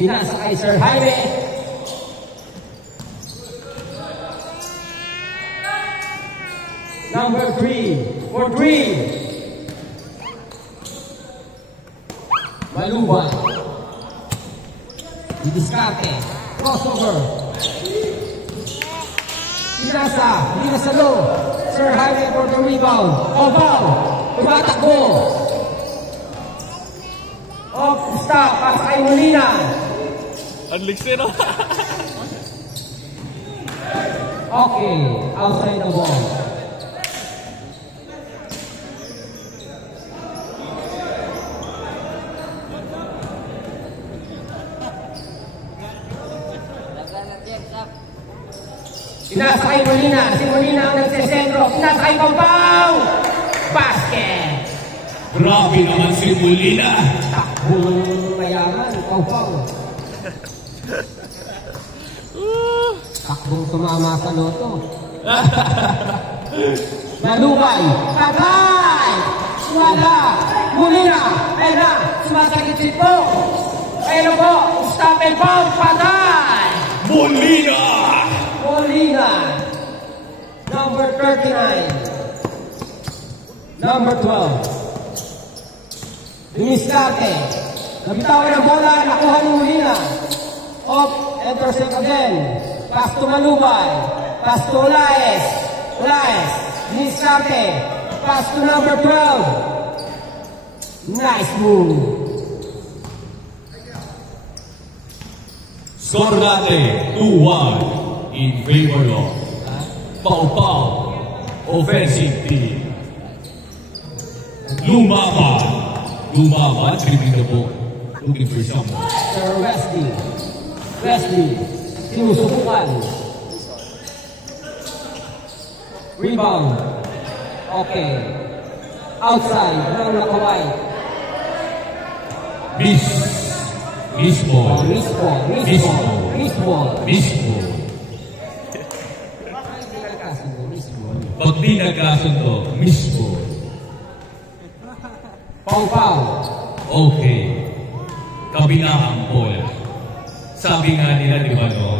Pinasa kay Sir Jaime. Number 3 for 3. Malubay. Didiskarte. Crossover. Pinasa. Pinasa low. Sir Jaime for the rebound. Oval. Tumatakbo. Off stop. Pasa kay Molina. Unlixir. Okay. Outside the ball. Pinasa kay Molina. Si Molina ang nagsesentro. Pinasa kay Pampao. Basket. Grabe naman si Molina. Takbong mayaman. Pampao. Takbong sumama sa loto. Malubay. Patay. Wala. Molina. Ayun na. Sumasakit po. Ayun po. Stop and pump. Patay. Molina. Molina, number 39, number 12, Diniscarte, nabitawan ng bola, nakuha ni Molina, off, intercept again, pass to Malubay, pass to Olaes, Diniscarte, pass to number 12, nice move. Score natin 2-1 in favor of Pau offensive team. Lumaban, dribbling the ball, looking for someone. Sir Wesley, sinusubukan. Rebound. Okay. Outside, ng nakaway. Miss ball. Pag di nagkasundo, miss ball. Pau. Okay. Kabila ang bola. Sabi nga nila, di ba no?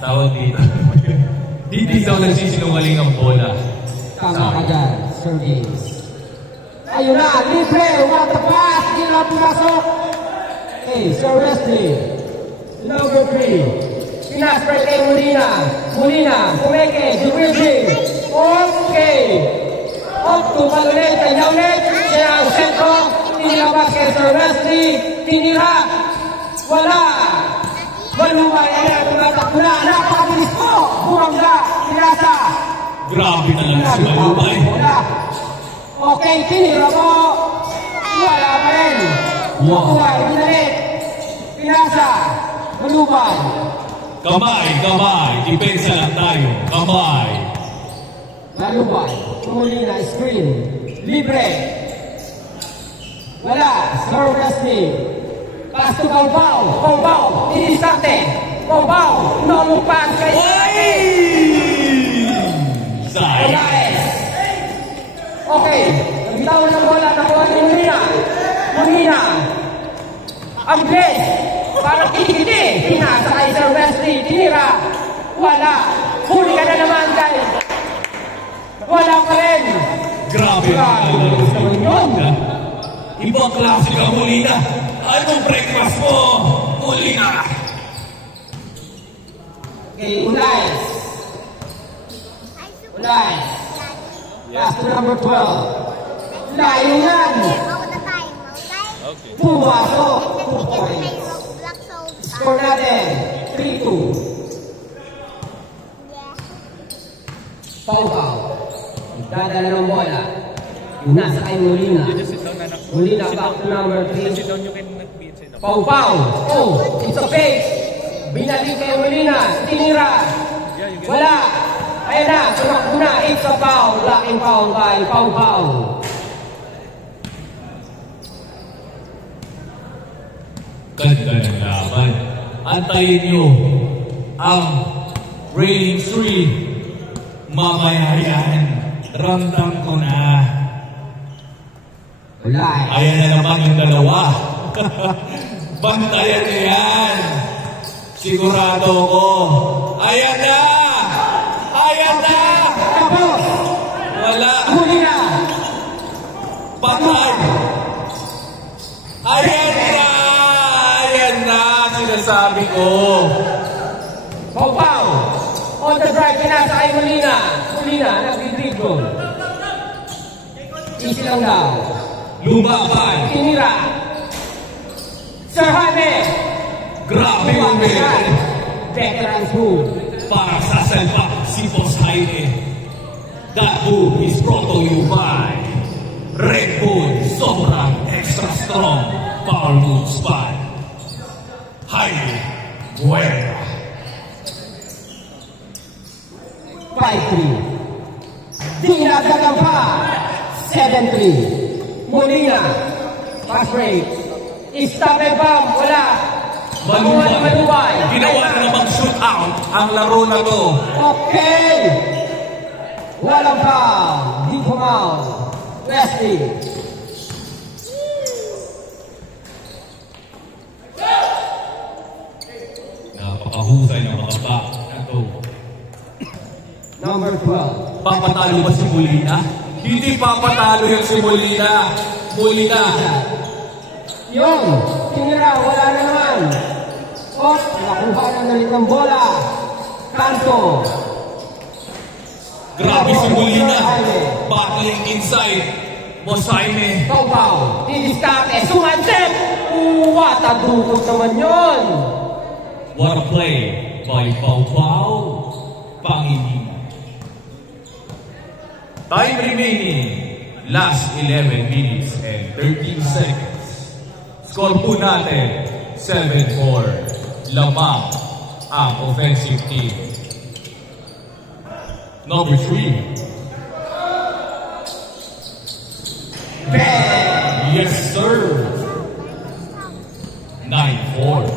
Tawag dito. Di daw nagsisinungaling ang bola. Tama ka dyan, Sir James. Ayun na, libre, what the pass, hindi na pumasok. Okay, Sir Wesley, number 3, pinaspray kay Molina, kumeke, dribbling, okay, off to Malulet, kay Yaunet, siya ang sentro, tinilabas kay Sir Wesley, tinira, wala, Malubay, ayan, tumatakbo na, napakabilis po, bumangga, pinasa. Grabe na lang si Malubay. Okay, tinira po. Wala pa rin. Makuhay, binalik. Pinasa. Malubay. Kamay. Depensa lang tayo. Kamay. Malubay. Molina, screen. Libre. Wala. Sir Wesley. Pass to Pampao. Dinisarte. Pampao. No pass kay Sayang. Okay, nabitawan ng bola, nakuha ni Molina. Ang bless, parang kinikiti. Pinasa kay Sir Wesley, tinira. Wala. Huli ka na naman guys. Wala pa rin. Grabe naman yun. Ibang klase ka, Molina. Anong breakfast mo, Molina? Okay, Olaes. Pass to number 12. Layo yan. Pumasok. 2 points. Score natin. 3-2. Pau. Dadala ng bola. Nasa kay Molina. Back to number 3. Pau. Oh, it's a fake. Binalik kay Molina. Tinira. Wala. Ayan na, tumakbo na, it's a foul, laking foul kay Pau. Ganda ng laban. Antayin nyo ang reigning 3. Mamaya yan. Ramdam ko na. Wala. Ayan na naman yung dalawa. Bantayan niya yan. Sigurado ko. Ayan na! Ayan na! Tapos! Wala. Huli na! Patay! Ayan na! Ayan na! Sinasabi ko. Pau-Pau! On the drive, pinasa kay Molina. Molina, nag-dribble. Easy lang daw. Lumaban. Tinira. Sir Jaime! Grabe yung meron. Veteran move. Para sa selva, si Boss Jaime. That move is brought to you by Red Bull Sobrang Extra Strong Power Moves by Jaime Guerra. 5-3. Di nagdagang pa. 7-3. Molina. Pass break. Stop and bomb. Wala. Malubay. Ginawa na namang shoot out ang laro na to. Okay. Walang foul. Di pumaw. Wesley. Napakahusay ng mga back na to. Number 12. Papatalo ba si Molina? Hindi papatalo yung si Molina. Molina. Yun. Tinira. Wala na naman. Nakuha na nalit ng bola. Kanto. Grabe si Molina. Battling inside. Boss Jaime. Pau-Pau. Didiskate. Sumansip. What a dukot naman yun. What a play by Pau-Pau. Pangilinan. Time remaining. Last 11 minutes and 13 seconds. Score po natin 7-4. Lamang ang offensive team. Number 3. Bang! Yes, sir. 9-4.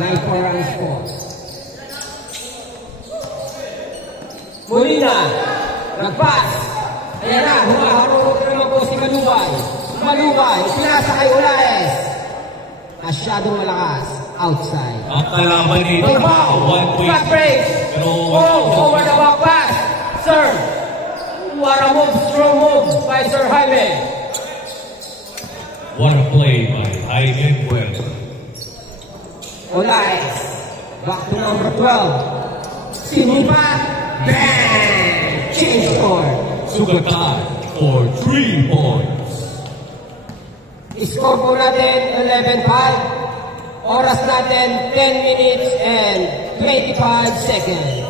9-4 ang score. Molina. Nagpas. Ayan na. Humaharurot naman po si Malubay. Malubay. Pinasa kay Olaes. Masyadong malakas. Outside. Ang kalaban nito Pau-Pau. 1 point. Back break. Pero Over the back pass. Sir. What a move. Strong move by Sir Jaime. what a play by Jaime Guerra. Olaes. Back to number 12. Sinipat. Bang! Change score. Sugatan for 3 points. Score po natin 11-5. Oras natin 10 minutes and 25 seconds.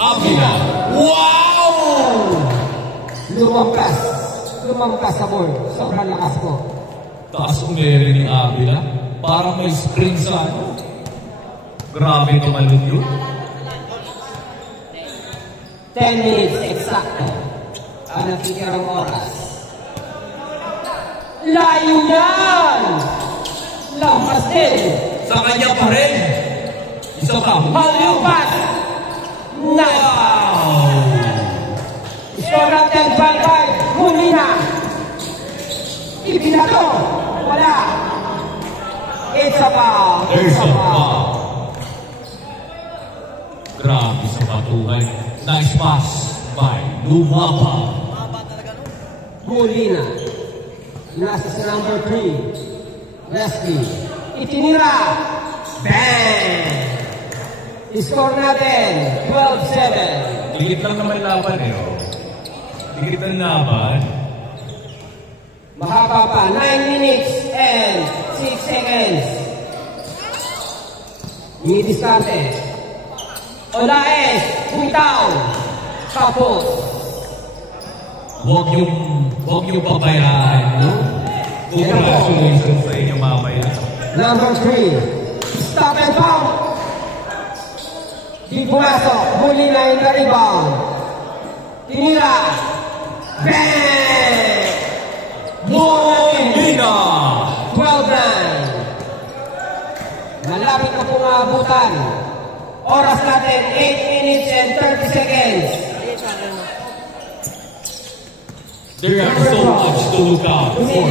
Abina. Wow! Lumampas. Lumampas sa board. Sobrang lakas po. Taas umere ni Abina. Parang may spring sa ano. Grabe tumalun yun. 10 minutes exacto. Ang nakitirang oras. Layo yan! Lampas din. Sa kanya pa rin. Isa pa. Halimpas. Nice. Wow! Score natin 5-5. Molina. Ibinato. Wala. It's a foul. There's a foul. Grabe sa patuhay. Nice pass by Lumapa. Molina. Nasa sa number 3. Wesley. Itinira. Bang! I-score natin. 12-7. Dikit lang naman laban eh. Oh. Dikit ang laban. Mahaba pa. 9 minutes and 6 seconds. Dinidiskarte. Olaes. Bumitaw. Tapos. Huwag yung pabayaan. Congratulations sa inyo mamaya. Number 3. Stop and foul. Di pumasok. Huli na yung rebound. Tinira. Bang! Molina! 12-9. Malapit na pong aabutan. Oras natin, 8 minutes and 30 seconds. There are so much to look out for.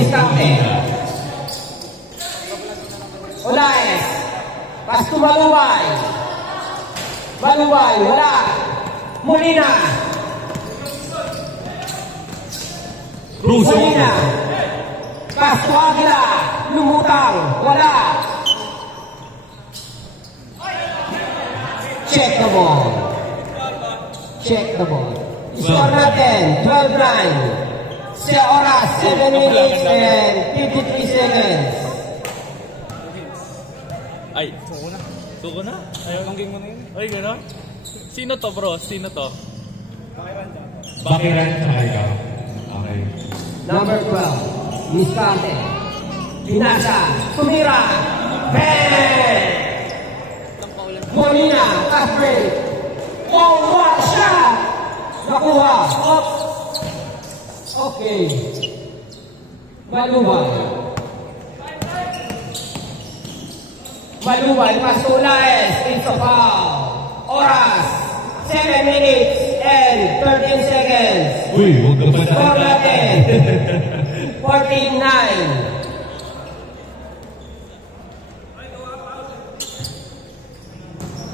Olaes. Pasto Maluway. Maluway, wala. Molina. Molina. Pasto Aguila. Lumutang, wala. Check the ball. Check the ball. Score natin, 12-9. Sa oras, 7 minutes and 53 seconds. Ay, suko na. Suko na? Ayaw lang game mo na yun. Ay, gano'n? Sino to bro? Sino to? Bakiran tsaka ikaw. Okay. Number 12, Miscante. Pinasa, tumira. Bang! Molina, fast break. Oh, what shot! Nakuha. Up. Okay. Maluway. Maluway, Masulaes. It's a foul. Oras, 7 minutes and 13 seconds. Uy, huwag ka pa Score natin. 14-9.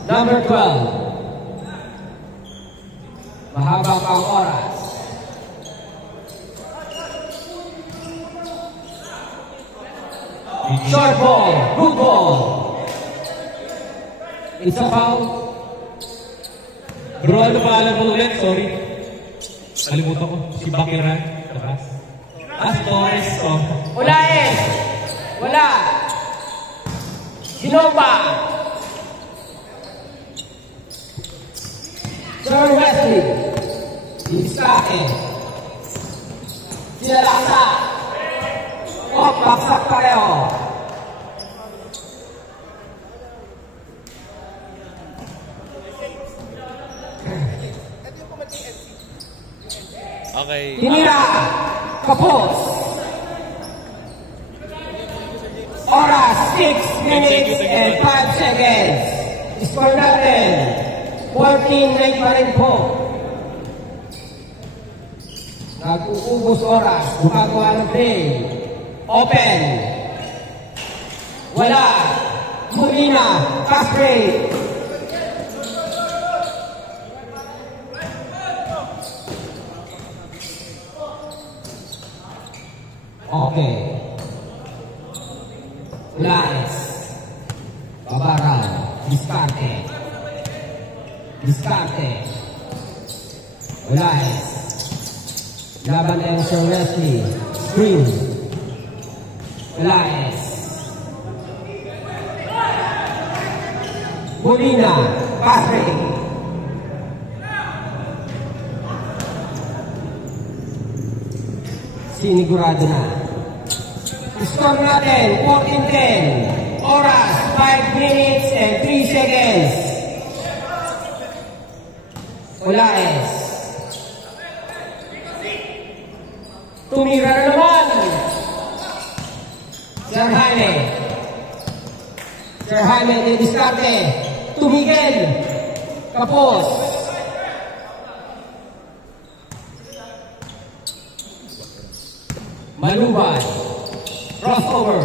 Number 12. Mahaba pang oras. Short ball, good ball. It's a foul. Bro, ano pangalan mo ulit? Sorry. Kalimutan ko. Si Bakiran. Labas. Si Torres. Oh. Olaes. Wala. Sinomba. Sir Wesley. Biscate. Sinalaksa. Baksak pareho. Okay. Tinira. Kapos. Oras, 6 minutes and 5 seconds. Score natin. 14-9 pa rin po. Nag-uubos oras. Gumagawa ng play. Open. Wala. Molina. Fast break. Okay. Laes. Babaran. Biscarte. Biscarte. Laes. Laban ng Sir Wesley. Screen. Laes. Molina. Fast break. Sinigurado na. Score natin, 14-10. Oras, 5 minutes and 3 seconds. Olaes. Tumira na naman. Sir Jaime. Sir Jaime de Biscarte. Tumigil. Kapos. Maluway. Crossover.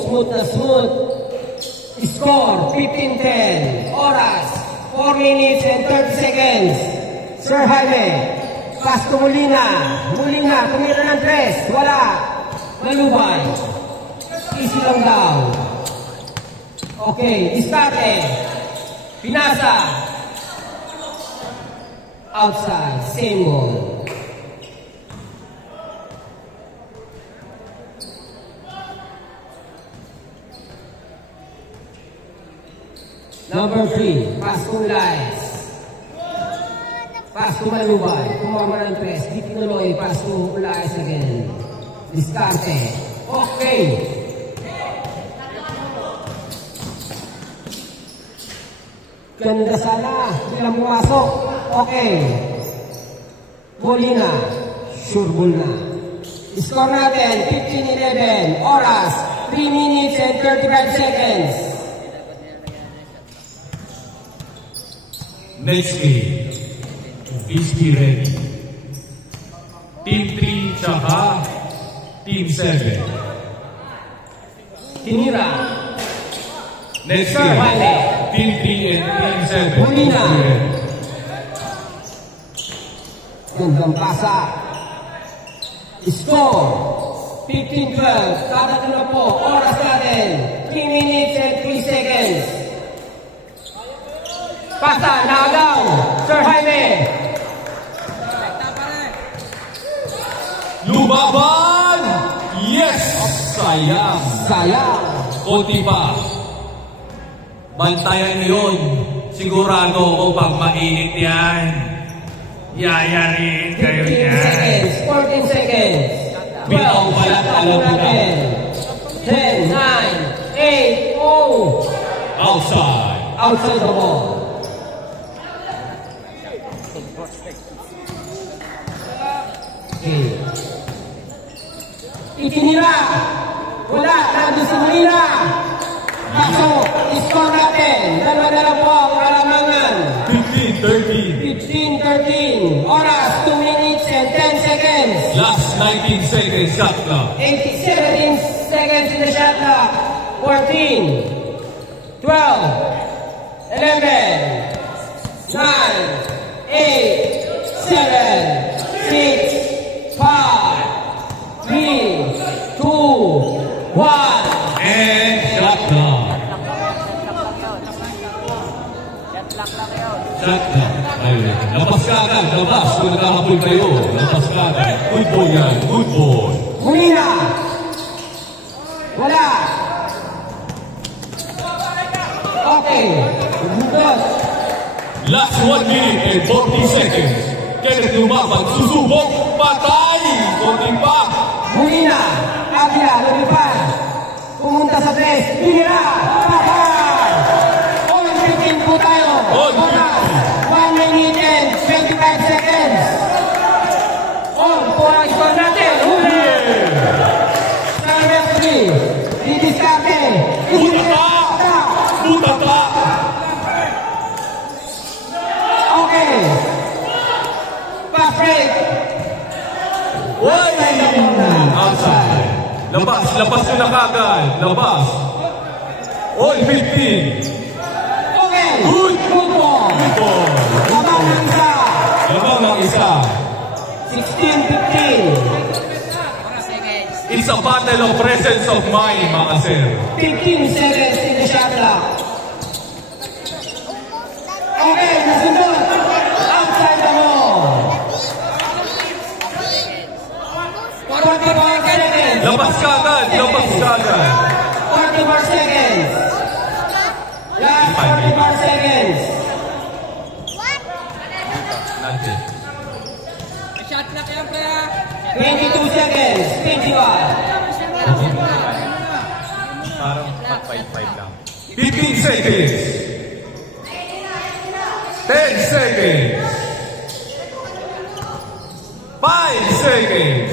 Smooth na smooth. Score, 15-10. Oras, 4 minutes and 30 seconds. Sir Jaime. Pass to Molina. Molina, tumira ng 3. Wala. Maluway. Easy lang daw. Okay, Biscarte. Pinasa. Outside, same ball. Number 3, pass to Laes. Pass to Maluway. Kumama ng 3. Di tinuloy, pass to Laes again. Biscarte. Okay. Ganda sana. Bilang pumasok. Okay. Molina. Sure ball na. Score natin, 15-11. Oras, 3 minutes and 35 seconds. Next game. Please be ready. Team 3 tsaka Team 7. Kinira. Next game. Team 3 and Team 7. Molina. Gandang pasa. Score. 15-12. Kada na po. Oras natin. 3 minutes and 3 seconds. Pasa. Nakagaw. Sir Jaime. Lumaban! Yes! Sayang. Sayang. Konti pa. Bantayan yun. Sigurado ko pag mainit yan. Yayarin kayo 15 yan. seconds. 14 seconds. Bitaw pala, alam mo na. 10, 9, 8, oh. Outside. Outside the ball. Okay. Itinira. Wala. Nandun si Molina. Pasok. Score natin. Dalawa-dalawa po ang alamangan. 15-13. 15-13. Oras. 2 minutes and 10 seconds. Last 19 seconds, shot clock. 17 seconds in the shot clock. 14, 12, 11, 9, 8, 7, 6, 5, 3, 2, 1. And shot clock. Shot clock. Ayun. Labas ka agad. Labas. Kung nakahabol kayo. Labas ka agad. Good boy yan. Good boy. Molina. Wala. Okay. Good. Last 1 minute and 40 seconds. Kenneth lumaban. Susubok. Patay. Konti pa. Molina. Agia. Lumipad. Pumunta sa tres. Tinira. Patay. All 15 po tayo. All 15. Oras. 1 minute and 25 seconds. All po ang score natin. Huli. Sa referee. Didiskarte. Buta pa. Buta pa. Okay. Fast break. Outside. Labas. Labas nyo na kagad. Labas. All 15. Okay. Good. Good ball. Good ball. Labang ang isa. Labang ang isa. 16-15. It's a battle of presence of mind, mga sir. 15 seconds in the shot clock. Okay, nasunod. Outside the ball. 44 seconds. Labas ka agad. Labas ka agad. 44 seconds. Last 44 seconds. Nanti. 22 seconds. 21. Parang 5-5 lang. 15 seconds. 10 seconds. 5 seconds.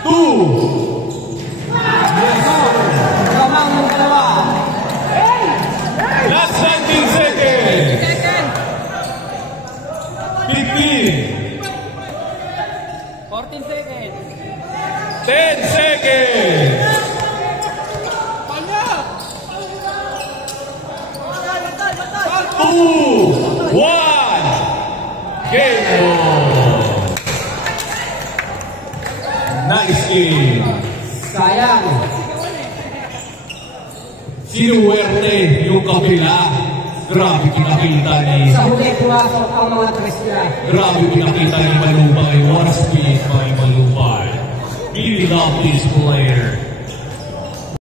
2. Lamang ng dalawa. Last 19 seconds. 15. 14 seconds. 10 seconds. 2, 1. Game on. Nice game. Sayang. Sinuwerte yung kabila. Grabe pinakita ni... Sa huli, pumasok ang mga tres nila. Grabe pinakita ni Malupay. What a speed by Malupay. Really love this player.